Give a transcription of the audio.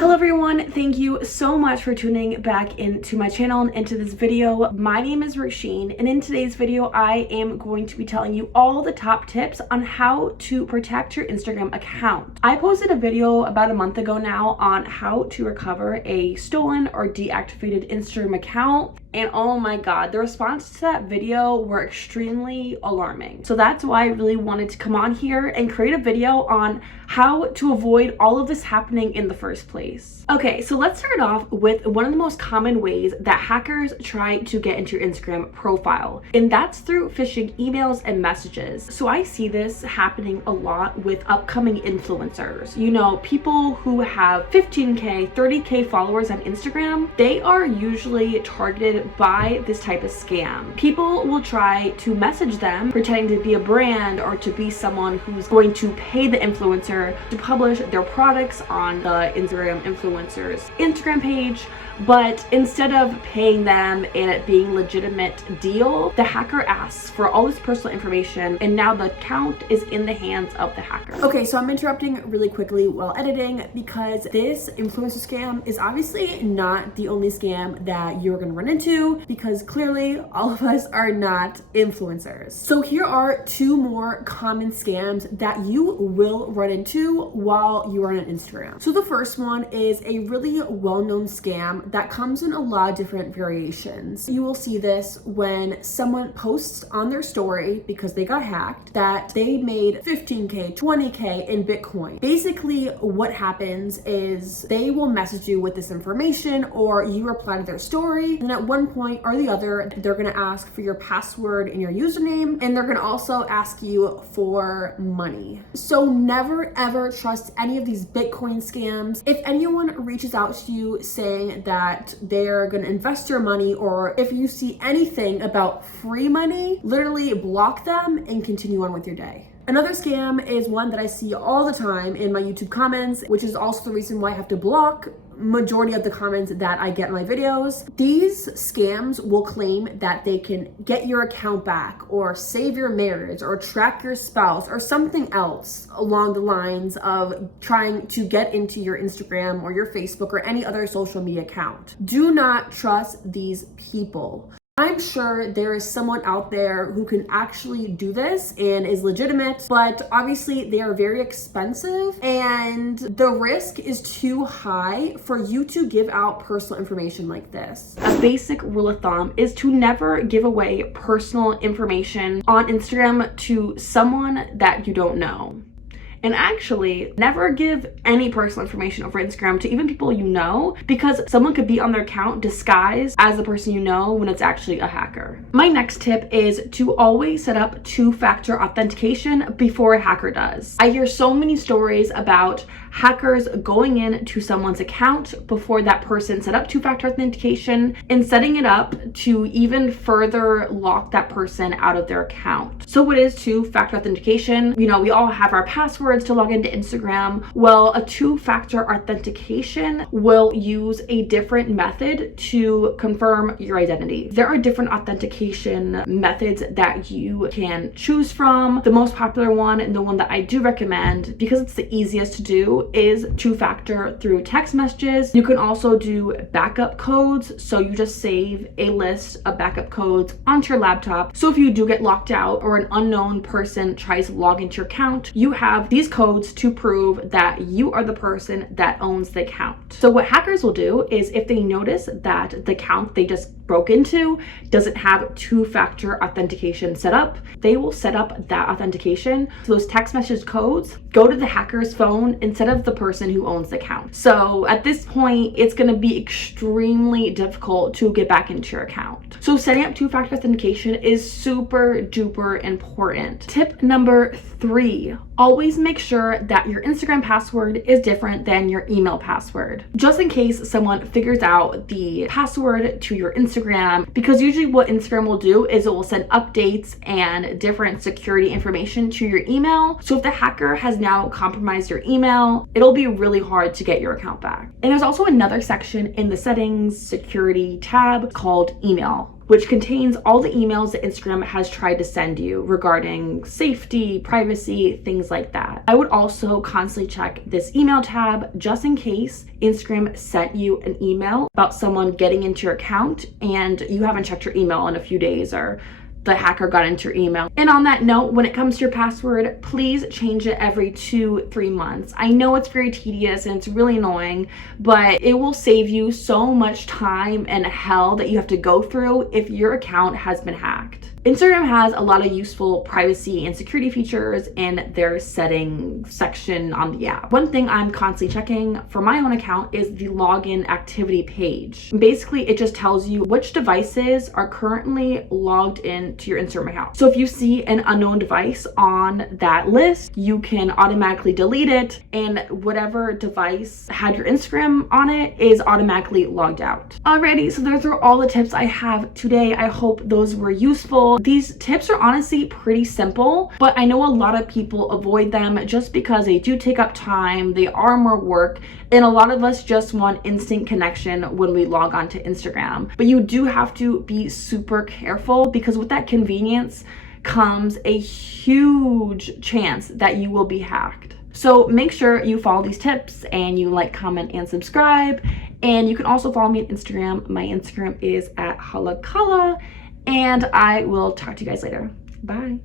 Hello everyone, thank you so much for tuning back into my channel and into this video. My name is Roisin, and in today's video I am going to be telling you all the top tips on how to protect your Instagram account. I posted a video about a month ago now on how to recover a stolen or deactivated Instagram account, and oh my god, the response to that video were extremely alarming. So that's why I really wanted to come on here and create a video on how to avoid all of this happening in the first place. Okay, so let's start off with one of the most common ways that hackers try to get into your Instagram profile, and that's through phishing emails and messages. So I see this happening a lot with upcoming influencers. You know, people who have 15K, 30K followers on Instagram, they are usually targeted by this type of scam. People will try to message them pretending to be a brand or to be someone who's going to pay the influencer to publish their products on the Instagram influencer's Instagram page, but instead of paying them and it being a legitimate deal, the hacker asks for all this personal information, and now the account is in the hands of the hacker. Okay, so I'm interrupting really quickly while editing because this influencer scam is obviously not the only scam that you're gonna run into, because clearly all of us are not influencers. So here are two more common scams that you will run into while you are on Instagram. So the first one is a really well-known scam that comes in a lot of different variations. You will see this when someone posts on their story, because they got hacked, that they made 15K, 20K in Bitcoin. Basically what happens is they will message you with this information, or you reply to their story, and at one point or the other they're going to ask for your password and your username, and they're going to also ask you for money. So never ever trust any of these Bitcoin scams. If anyone reaches out to you saying that they're going to invest your money, or if you see anything about free money, literally block them and continue on with your day. Another scam is one that I see all the time in my YouTube comments, which is also the reason why I have to block majority of the comments that I get in my videos. These scams will claim that they can get your account back, or save your marriage, or track your spouse, or something else along the lines of trying to get into your Instagram or your Facebook or any other social media account. Do not trust these people. I'm sure there is someone out there who can actually do this and is legitimate, but obviously they are very expensive and the risk is too high for you to give out personal information like this. A basic rule of thumb is to never give away personal information on Instagram to someone that you don't know. And actually, never give any personal information over Instagram to even people you know, because someone could be on their account disguised as the person you know when it's actually a hacker. My next tip is to always set up two-factor authentication before a hacker does. I hear so many stories about hackers going into someone's account before that person set up two-factor authentication and setting it up to even further lock that person out of their account. So what is two-factor authentication? You know, we all have our passwords to log into Instagram. Well, a two-factor authentication will use a different method to confirm your identity. There are different authentication methods that you can choose from. The most popular one, and the one that I do recommend because it's the easiest to do, is two-factor through text messages. You can also do backup codes, so you just save a list of backup codes onto your laptop. So if you do get locked out or an unknown person tries to log into your account, you have these codes to prove that you are the person that owns the account. So what hackers will do is, if they notice that the account they just broke into doesn't have two-factor authentication set up, they will set up that authentication. So those text message codes go to the hacker's phone instead of the person who owns the account. So at this point, it's going to be extremely difficult to get back into your account. So setting up two-factor authentication is super duper important. Tip number 3, always make sure that your Instagram password is different than your email password, just in case someone figures out the password to your Instagram, because usually what Instagram will do is it will send updates and different security information to your email. So if the hacker has now compromised your email, it'll be really hard to get your account back. And there's also another section in the settings security tab called email. which contains all the emails that Instagram has tried to send you regarding safety, privacy, things like that. I would also constantly check this email tab just in case Instagram sent you an email about someone getting into your account and you haven't checked your email in a few days, or the hacker got into your email. And on that note, when it comes to your password, please change it every 2-3 months. I know it's very tedious and it's really annoying, but it will save you so much time and hell that you have to go through if your account has been hacked. Instagram has a lot of useful privacy and security features in their settings section on the app. One thing I'm constantly checking for my own account is the login activity page. Basically, it just tells you which devices are currently logged in to your Instagram account. So if you see an unknown device on that list, you can automatically delete it, and whatever device had your Instagram on it is automatically logged out. Alrighty, so those are all the tips I have today. I hope those were useful. These tips are honestly pretty simple, but I know a lot of people avoid them just because they do take up time, they are more work, and a lot of us just want instant connection when we log on to Instagram. But you do have to be super careful, because with that convenience comes a huge chance that you will be hacked. So make sure you follow these tips and you like, comment, and subscribe. And you can also follow me on Instagram. My Instagram is @halakala. And I will talk to you guys later. Bye.